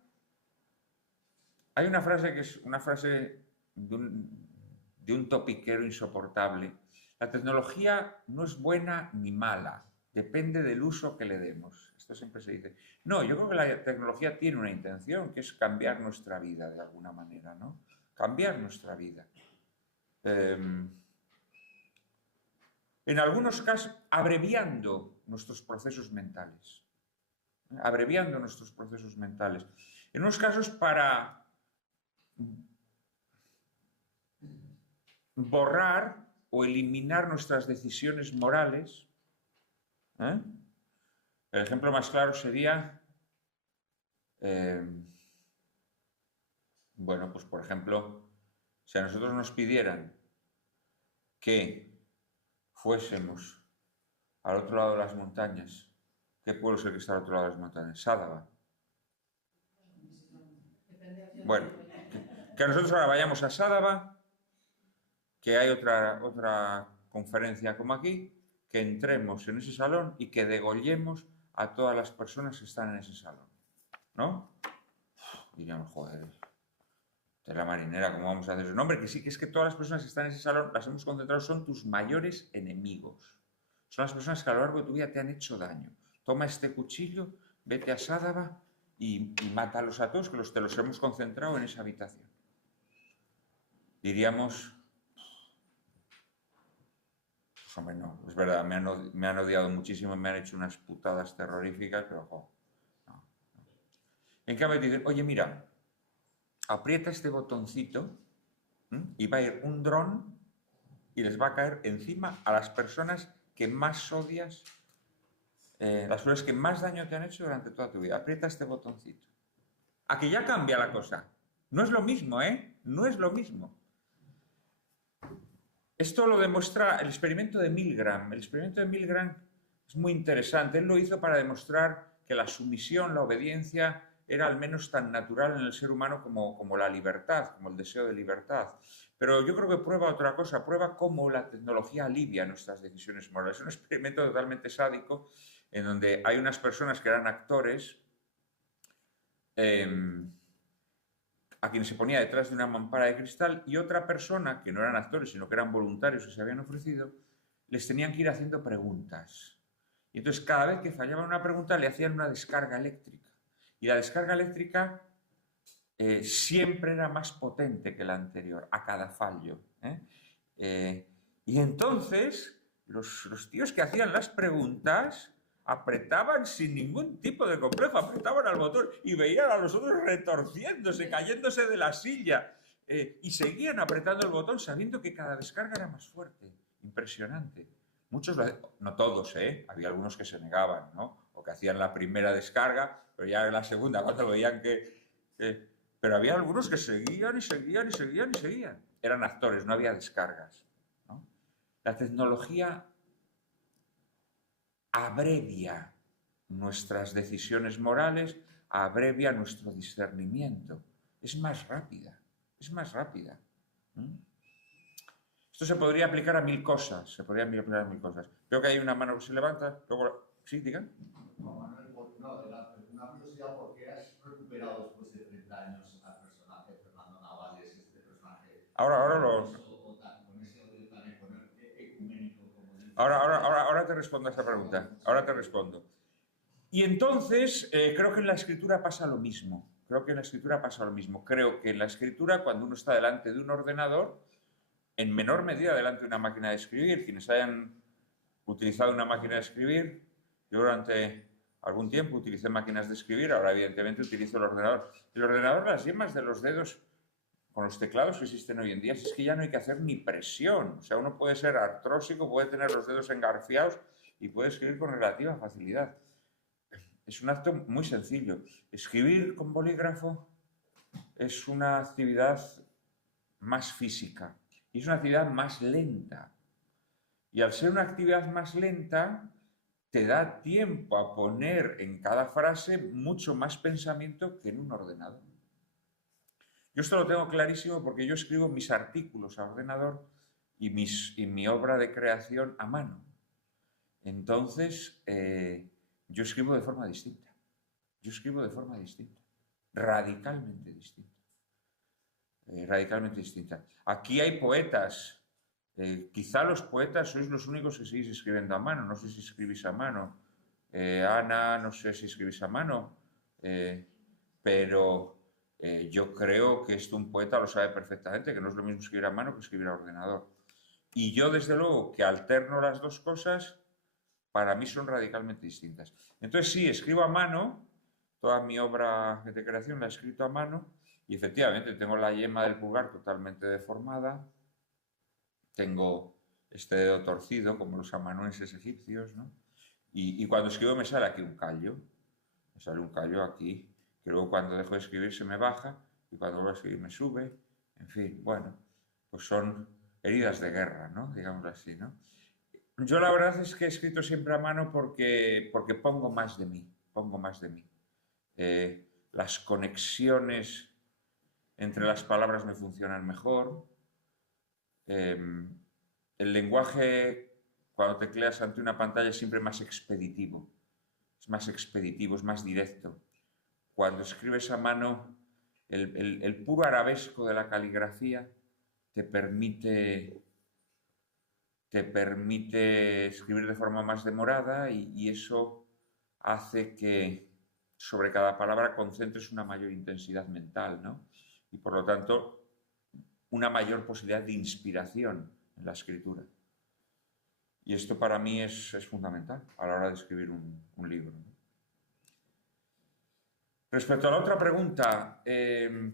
Hay una frase que es una frase de un topiquero insoportable. La tecnología no es buena ni mala, depende del uso que le demos. Esto siempre se dice. No, yo creo que la tecnología tiene una intención, que es cambiar nuestra vida de alguna manera, ¿no? Cambiar nuestra vida. En algunos casos, abreviando nuestros procesos mentales. En unos casos para borrar o eliminar nuestras decisiones morales. El ejemplo más claro sería, bueno, pues por ejemplo, si a nosotros nos pidieran que fuésemos al otro lado de las montañas, ¿qué pueblo es el que está al otro lado de las montañas? Sádaba. Bueno, que nosotros ahora vayamos a Sádava, que hay otra conferencia como aquí, que entremos en ese salón y que degollemos a todas las personas que están en ese salón, ¿no? Diríamos, joder, de la marinera, ¿cómo vamos a hacer eso? No, hombre, que sí, que es que todas las personas que están en ese salón, las hemos concentrado, son tus mayores enemigos. Son las personas que a lo largo de tu vida te han hecho daño. Toma este cuchillo, vete a Sádava y mátalos a todos, que te los hemos concentrado en esa habitación. Diríamos, pues hombre, no, es verdad, me han odiado muchísimo, me han hecho unas putadas terroríficas, pero ojo, no. En cambio te dicen, oye, mira, aprieta este botoncito y va a ir un dron y les va a caer encima a las personas que más odias, las personas que más daño te han hecho durante toda tu vida. Aprieta este botoncito. A que ya cambia la cosa. No es lo mismo, ¿eh? No es lo mismo. Esto lo demuestra el experimento de Milgram. El experimento de Milgram es muy interesante. Él lo hizo para demostrar que la sumisión, la obediencia, era al menos tan natural en el ser humano como la libertad, como el deseo de libertad. Pero yo creo que prueba otra cosa, prueba cómo la tecnología alivia nuestras decisiones morales. Es un experimento totalmente sádico en donde hay unas personas que eran actores a quienes se ponía detrás de una mampara de cristal y otra persona, que no eran actores, sino que eran voluntarios que se habían ofrecido, les tenían que ir haciendo preguntas. Y entonces cada vez que fallaba una pregunta le hacían una descarga eléctrica. Y la descarga eléctrica siempre era más potente que la anterior, a cada fallo. Y entonces los tíos que hacían las preguntas apretaban sin ningún tipo de complejo, apretaban al botón y veían a los otros retorciéndose, cayéndose de la silla. Y seguían apretando el botón sabiendo que cada descarga era más fuerte. Impresionante. Muchos, no todos, había algunos que se negaban, ¿no? O que hacían la primera descarga, pero ya en la segunda, cuando veían pero había algunos que seguían y seguían y seguían y seguían. Eran actores, no había descargas, ¿no? La tecnología abrevia nuestras decisiones morales, abrevia nuestro discernimiento. Es más rápida, es más rápida. Esto se podría aplicar a mil cosas, Creo que hay una mano que se levanta, luego... ¿Sí, digan? Una curiosidad, ¿por qué has recuperado después de 30 años al personaje Fernando Navales, este personaje? Ahora lo... Con ese odio tan ecuménico, como dices. Ahora te respondo a esa pregunta. Ahora te respondo. Y entonces, creo que en la escritura pasa lo mismo. Creo que en la escritura, cuando uno está delante de un ordenador, en menor medida delante de una máquina de escribir, quienes hayan utilizado una máquina de escribir, yo durante algún tiempo utilicé máquinas de escribir, ahora evidentemente utilizo el ordenador. El ordenador, las yemas de los dedos con los teclados que existen hoy en día, es que ya no hay que hacer ni presión. O sea, uno puede ser artrósico, puede tener los dedos engarfiados y puede escribir con relativa facilidad. Es un acto muy sencillo. Escribir con bolígrafo es una actividad más física y es una actividad más lenta. Y al ser una actividad más lenta, te da tiempo a poner en cada frase mucho más pensamiento que en un ordenador. Yo esto lo tengo clarísimo porque yo escribo mis artículos a ordenador y mi obra de creación a mano. Entonces, yo escribo de forma distinta. Radicalmente distinta. Aquí hay poetas. Quizá los poetas sois los únicos que seguís escribiendo a mano. No sé si escribís a mano. Ana, no sé si escribís a mano. Pero yo creo que esto un poeta lo sabe perfectamente, que no es lo mismo escribir a mano que escribir a ordenador. Y yo, desde luego, que alterno las dos cosas, para mí son radicalmente distintas. Entonces, sí, escribo a mano. Toda mi obra de creación la he escrito a mano. Y efectivamente, tengo la yema del pulgar totalmente deformada. Tengo este dedo torcido, como los amanuenses egipcios, ¿no? Y cuando escribo me sale aquí un callo. Me sale un callo aquí, que luego cuando dejo de escribir se me baja, y cuando vuelvo a escribir me sube. En fin, bueno, pues son heridas de guerra, ¿no? Digámoslo así, ¿no? Yo la verdad es que he escrito siempre a mano porque pongo más de mí. Las conexiones entre las palabras me funcionan mejor. El lenguaje, cuando tecleas ante una pantalla, es siempre más expeditivo. Es más directo. Cuando escribes a mano, el puro arabesco de la caligrafía te permite escribir de forma más demorada y eso hace que sobre cada palabra concentres una mayor intensidad mental, ¿no? Y por lo tanto, una mayor posibilidad de inspiración en la escritura. Y esto para mí es fundamental a la hora de escribir un libro, ¿no? Respecto a la otra pregunta,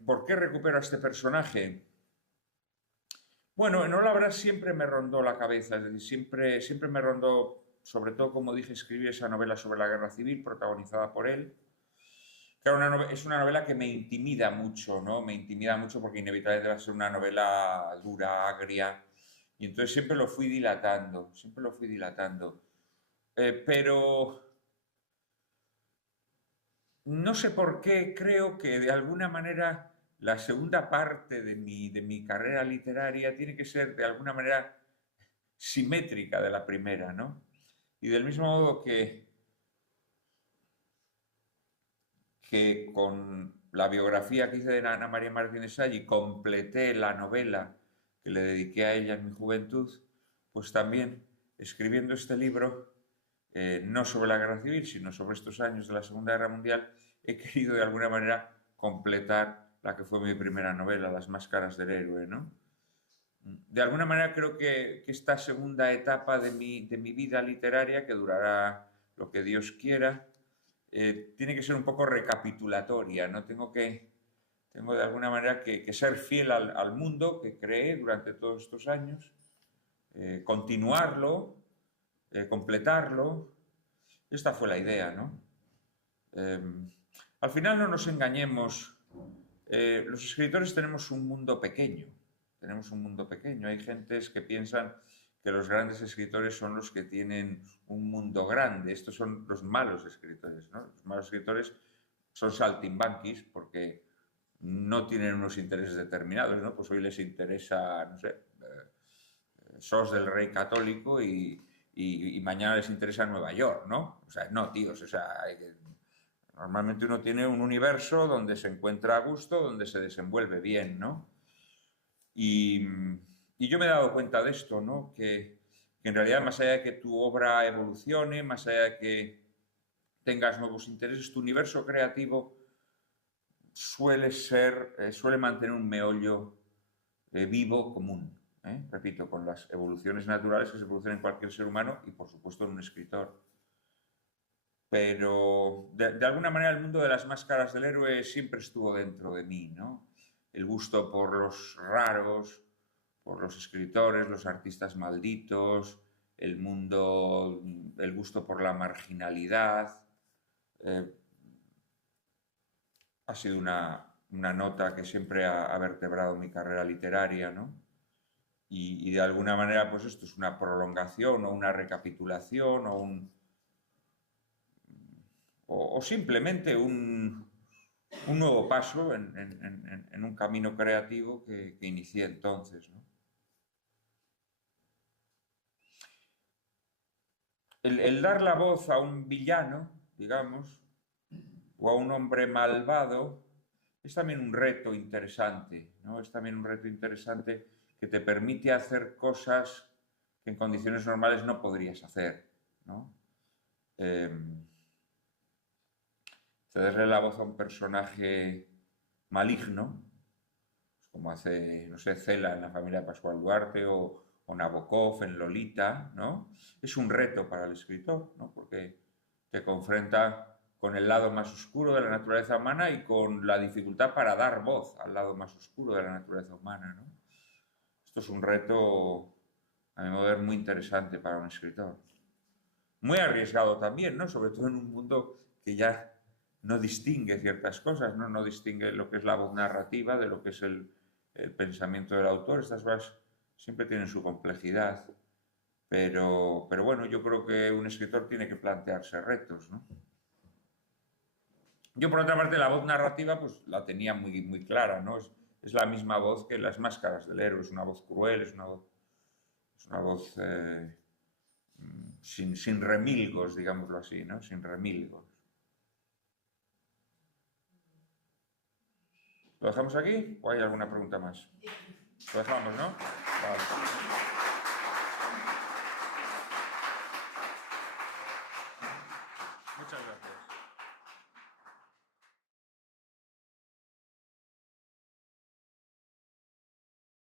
¿por qué recupero a este personaje? Bueno, en Hola Brás siempre me rondó la cabeza, es decir, siempre me rondó, sobre todo, como dije, escribir esa novela sobre la guerra civil protagonizada por él. Claro, es una novela que me intimida mucho, ¿no? Me intimida mucho porque inevitablemente va a ser una novela dura, agria, y entonces siempre lo fui dilatando, pero no sé por qué, creo que de alguna manera la segunda parte de mi carrera literaria tiene que ser de alguna manera simétrica de la primera, ¿no? Y del mismo modo que con la biografía que hice de Ana María Martín de Sally completé la novela que le dediqué a ella en mi juventud, pues también escribiendo este libro, no sobre la guerra civil, sino sobre estos años de la Segunda Guerra Mundial, he querido de alguna manera completar la que fue mi primera novela, Las máscaras del héroe, ¿no? De alguna manera creo que esta segunda etapa de mi vida literaria, que durará lo que Dios quiera, tiene que ser un poco recapitulatoria, ¿no? Tengo de alguna manera que ser fiel al mundo que creé durante todos estos años, continuarlo, completarlo. Esta fue la idea, ¿no? Al final no nos engañemos, los escritores tenemos un mundo pequeño, Hay gentes que piensan que los grandes escritores son los que tienen un mundo grande. Estos son los malos escritores, ¿no? Los malos escritores son saltimbanquis porque no tienen unos intereses determinados, ¿no? Pues hoy les interesa, no sé, sos del rey católico y mañana les interesa Nueva York, ¿no? O sea, no, tíos, o sea, normalmente uno tiene un universo donde se encuentra a gusto, donde se desenvuelve bien, ¿no? Y yo me he dado cuenta de esto, ¿no? Que en realidad, más allá de que tu obra evolucione, más allá de que tengas nuevos intereses, tu universo creativo suele mantener un meollo vivo, común. Repito, con las evoluciones naturales que se producen en cualquier ser humano y, por supuesto, en un escritor. Pero, de alguna manera, el mundo de las máscaras del héroe siempre estuvo dentro de mí, ¿no? El gusto por los raros, por los escritores, los artistas malditos, el gusto por la marginalidad. Ha sido una nota que siempre ha vertebrado mi carrera literaria, ¿no? Y de alguna manera, pues esto es una prolongación o una recapitulación o simplemente un nuevo paso en un camino creativo que inicié entonces, ¿no? El dar la voz a un villano, digamos, o a un hombre malvado, es también un reto interesante, ¿no? Es también un reto interesante que te permite hacer cosas que en condiciones normales no podrías hacer, ¿no? Cederle la voz a un personaje maligno, como hace, no sé, Cela en La familia de Pascual Duarte o Nabokov en Lolita, ¿no? Es un reto para el escritor, ¿no? Porque te confronta con el lado más oscuro de la naturaleza humana y con la dificultad para dar voz al lado más oscuro de la naturaleza humana, ¿no? Esto es un reto, a mi modo de ver, muy interesante para un escritor. Muy arriesgado también, ¿no? Sobre todo en un mundo que ya no distingue ciertas cosas, ¿no? No distingue lo que es la voz narrativa de lo que es el pensamiento del autor. Estas cosas siempre tienen su complejidad, pero bueno, yo creo que un escritor tiene que plantearse retos, ¿no? Yo, por otra parte, la voz narrativa pues la tenía muy, muy clara, ¿no? es la misma voz que Las máscaras del héroe, es una voz cruel, es una voz sin remilgos, digámoslo así, ¿no? Sin remilgos. ¿Lo dejamos aquí o hay alguna pregunta más? Lo dejamos, ¿no? Vale. Muchas gracias.